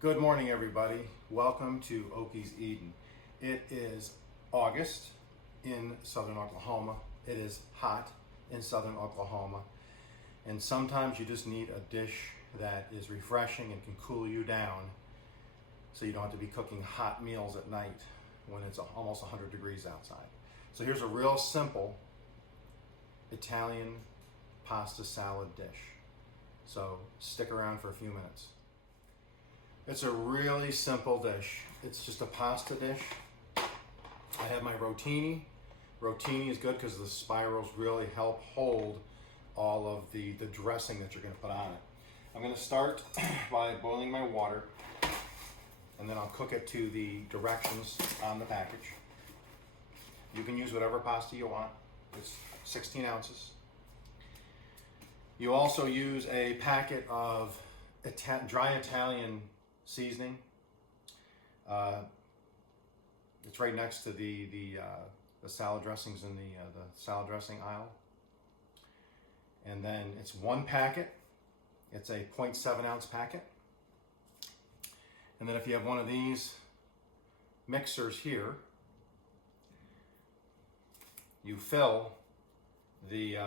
Good morning, everybody. Welcome to Okies Eden. It is August in southern Oklahoma. It is hot in southern Oklahoma. And sometimes you just need a dish that is refreshing and can cool you down so you don't have to be cooking hot meals at night when it's almost 100 degrees outside. So here's a real simple Italian pasta salad dish. So stick around for a few minutes. It's a really simple dish. It's just a pasta dish. I have my rotini. Rotini is good because the spirals really help hold all of the dressing that you're going to put on it. I'm going to start by boiling my water, and then I'll cook it to the directions on the package. You can use whatever pasta you want. It's 16 ounces. You also use a packet of dry Italian seasoning. It's right next to the salad dressings in the salad dressing aisle. And then it's one packet. It's a 0.7 ounce packet. And then if you have one of these mixers here, you fill the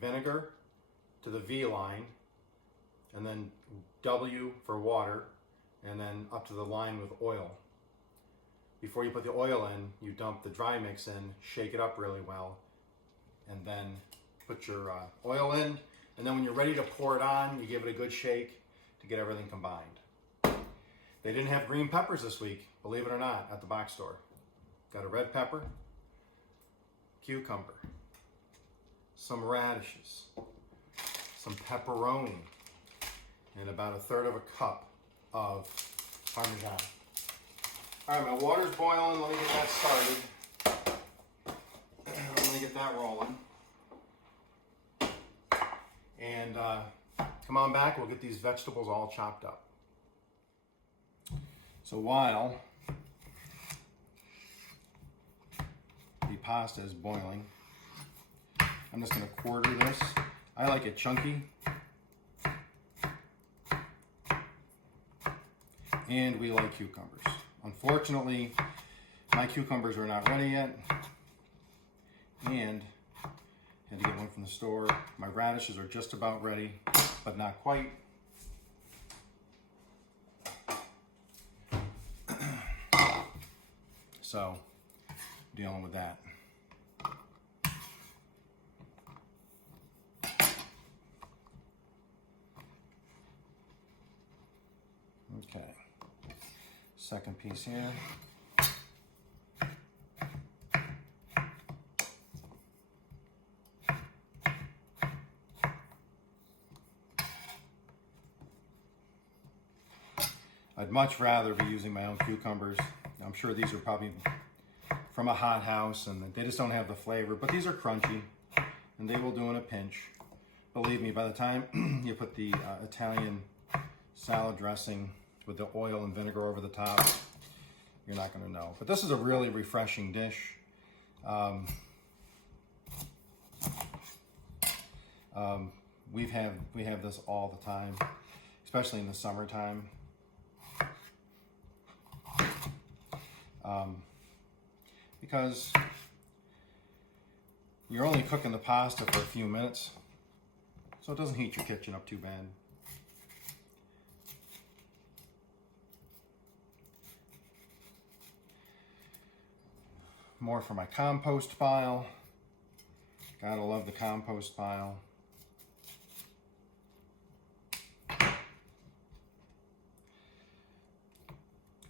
vinegar to the V line, and then W for water, and then up to the line with oil. Before you put the oil in, you dump the dry mix in, shake it up really well, and then put your oil in. And then when you're ready to pour it on, you give it a good shake to get everything combined. They didn't have green peppers this week, believe it or not, at the box store. Got a red pepper, cucumber, some radishes, some pepperoni, and about 1/3 of a cup of Parmesan. All right, my water's boiling. Let me get that started. Let me get that rolling. And come on back, we'll get these vegetables all chopped up. So while the pasta is boiling, I'm just gonna quarter this. I like it chunky. And we like cucumbers. Unfortunately, my cucumbers are not ready yet, and had to get one from the store. My radishes are just about ready, but not quite. So, dealing with that. Okay. Second piece here. I'd much rather be using my own cucumbers. I'm sure these are probably from a hot house and they just don't have the flavor, but these are crunchy and they will do in a pinch. Believe me, by the time you put the Italian salad dressing with the oil and vinegar over the top, you're not going to know. But this is a really refreshing dish. We have this all the time, especially in the summertime. Because you're only cooking the pasta for a few minutes, so it doesn't heat your kitchen up too bad. More for my compost pile. Gotta love the compost pile.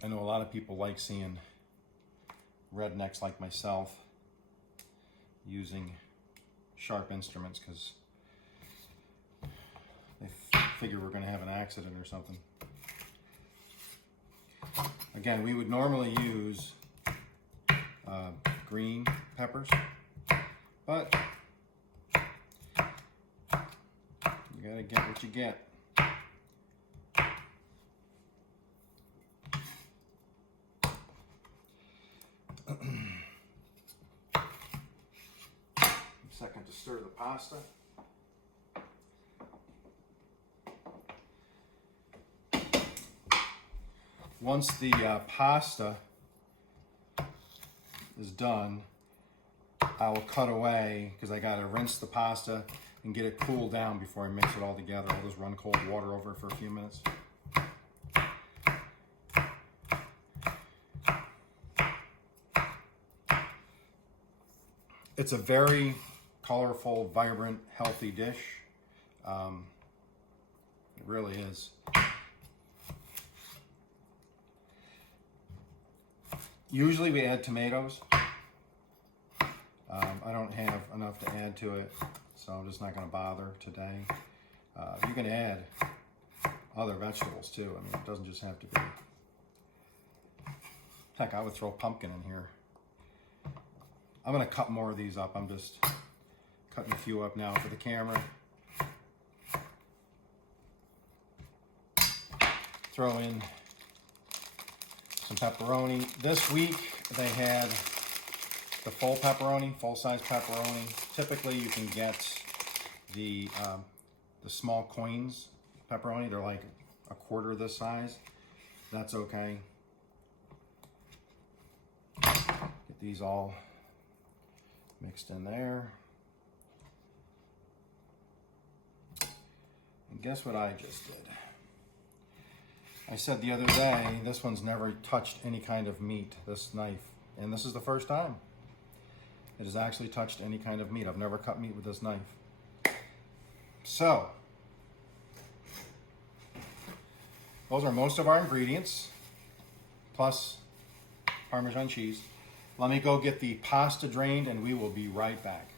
I know a lot of people like seeing rednecks like myself using sharp instruments because they figure we're going to have an accident or something. Again, we would normally use green peppers, but you gotta get what you get. Second to stir the pasta. once the pasta is done, I will cut away because I got to rinse the pasta and get it cooled down before I mix it all together. I'll just run cold water over it for a few minutes. It's a very colorful, vibrant, healthy dish. It really is. Usually we add tomatoes. I don't have enough to add to it, so I'm just not going to bother today. You can add other vegetables too. I mean, it doesn't just have to be. Heck, I would throw pumpkin in here. I'm going to cut more of these up. I'm just cutting a few up now for the camera. Throw in some pepperoni. This week they had the full pepperoni, full-size pepperoni. Typically you can get the small coins pepperoni. They're like a quarter this size. That's okay. Get these all mixed in there. And guess what I just did? I said the other day, this one's never touched any kind of meat, this knife. And this is the first time it has actually touched any kind of meat. I've never cut meat with this knife. So, those are most of our ingredients, plus Parmesan cheese. Let me go get the pasta drained and we will be right back.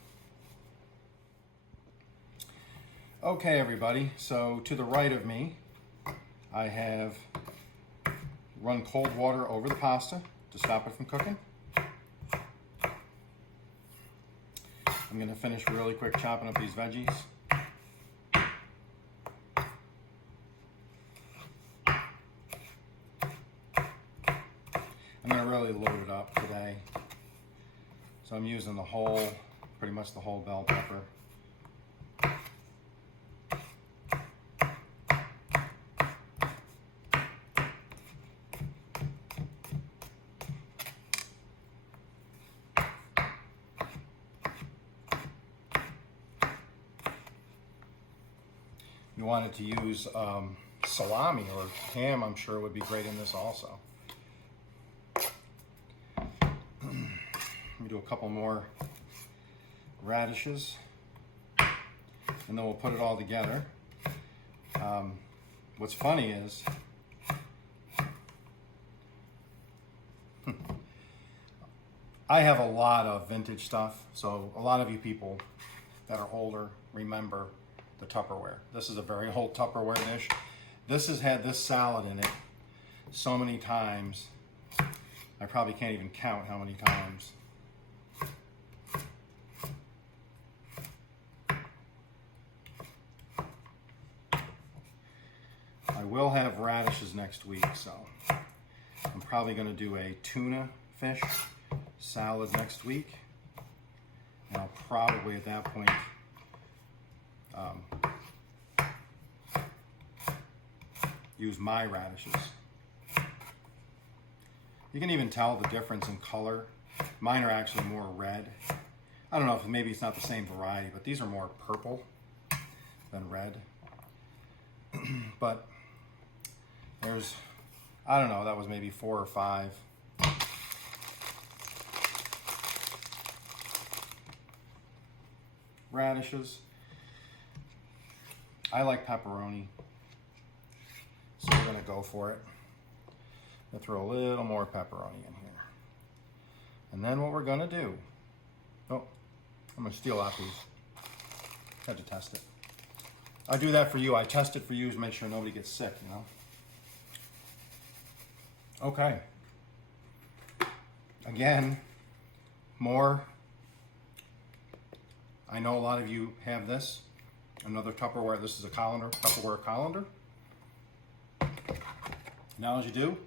Okay, everybody, so to the right of me, I have run cold water over the pasta to stop it from cooking. I'm going to finish really quick chopping up these veggies. I'm going to really load it up today. So I'm using the whole, pretty much the whole bell pepper. You wanted to use salami or ham, I'm sure would be great in this also. Let me do a couple more radishes and then we'll put it all together. What's funny is I have a lot of vintage stuff, so a lot of you people that are older remember the Tupperware. This is a very old Tupperware dish. This has had this salad in it so many times. I probably can't even count how many times. I will have radishes next week, so I'm probably going to do a tuna fish salad next week. And I'll probably at that point use my radishes. You can even tell the difference in color. Mine are actually more red. I don't know if maybe it's not the same variety, but these are more purple than red. But there's, I don't know, that was maybe 4 or 5. Radishes. I like pepperoni, so we're going to go for it. I'll throw a little more pepperoni in here. And then what we're going to do, oh, I'm going to steal out these. Had to test it. I do that for you. I test it for you to make sure nobody gets sick, you know. Okay. Again, more. I know a lot of you have this. Another Tupperware. This is a colander, Tupperware colander. Now as you do,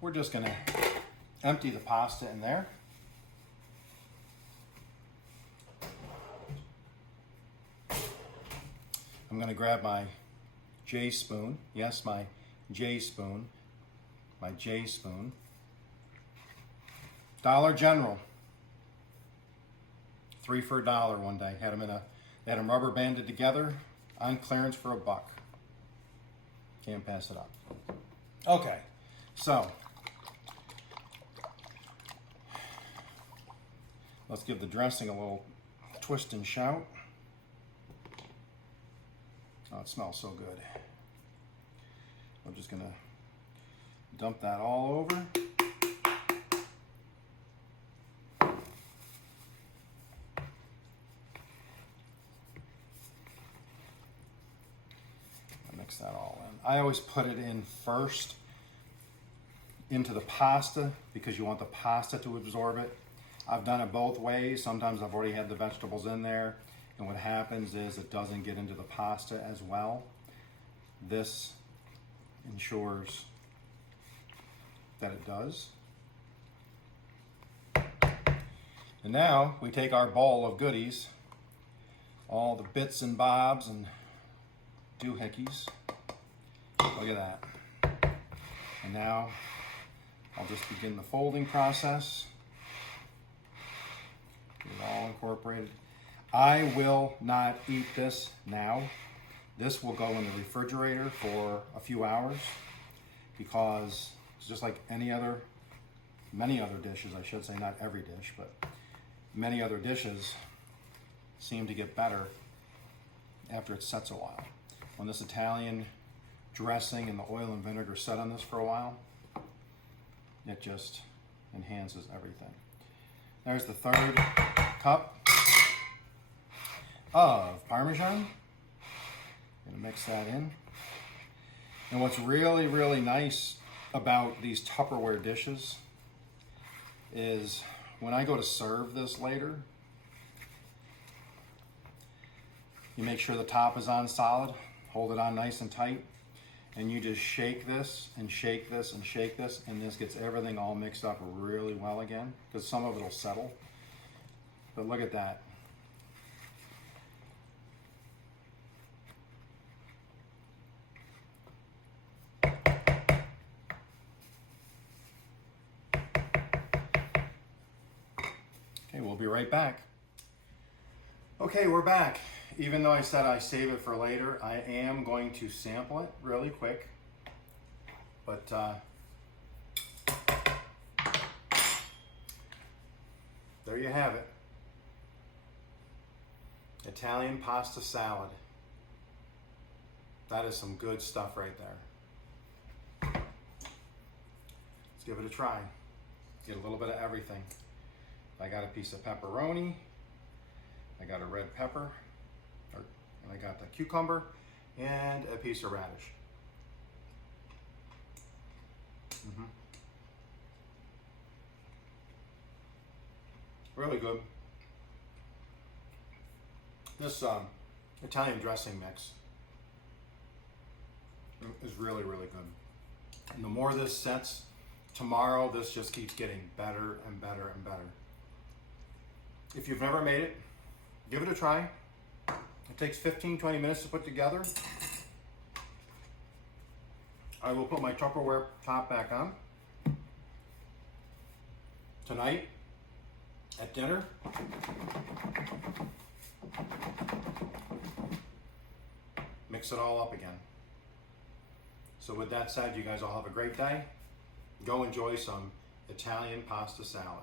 we're just going to empty the pasta in there. I'm going to grab my J spoon. Yes, my J spoon. My J spoon. Dollar General. 3 for $1 one day. Had them rubber banded together on clearance for $1. Can't pass it up. Okay, so let's give the dressing a little twist and shout. Oh, it smells so good. I'm just gonna dump that all over. Mix that all in. I always put it in first into the pasta because you want the pasta to absorb it. I've done it both ways. Sometimes I've already had the vegetables in there, and what happens is it doesn't get into the pasta as well. This ensures that it does. And now we take our bowl of goodies, all the bits and bobs and doohickeys. Look at that. And now I'll just begin the folding process. Get it all incorporated. I will not eat this now. This will go in the refrigerator for a few hours because it's just like many other dishes, I should say, not every dish, but many other dishes seem to get better after it sets a while. When this Italian dressing and the oil and vinegar set on this for a while, it just enhances everything. There's the 3rd cup of Parmesan. Gonna mix that in. And what's really, really nice about these Tupperware dishes is when I go to serve this later, you make sure the top is on solid, hold it on nice and tight, and you just shake this and shake this and shake this, and this gets everything all mixed up really well again, because some of it will settle. But look at that. Okay, we'll be right back. Okay, we're back. Even though I said I save it for later, I am going to sample it really quick. But there you have it. Italian pasta salad. That is some good stuff right there. Let's give it a try. Get a little bit of everything. I got a piece of pepperoni. I got a red pepper. And I got the cucumber and a piece of radish. Really good. This Italian dressing mix is really, really good. And the more this sets, tomorrow this just keeps getting better and better and better. If you've never made it, give it a try. It takes 15-20 minutes to put together. I will put my Tupperware top back on. Tonight, at dinner, mix it all up again. So with that said, you guys all have a great day. Go enjoy some Italian pasta salad.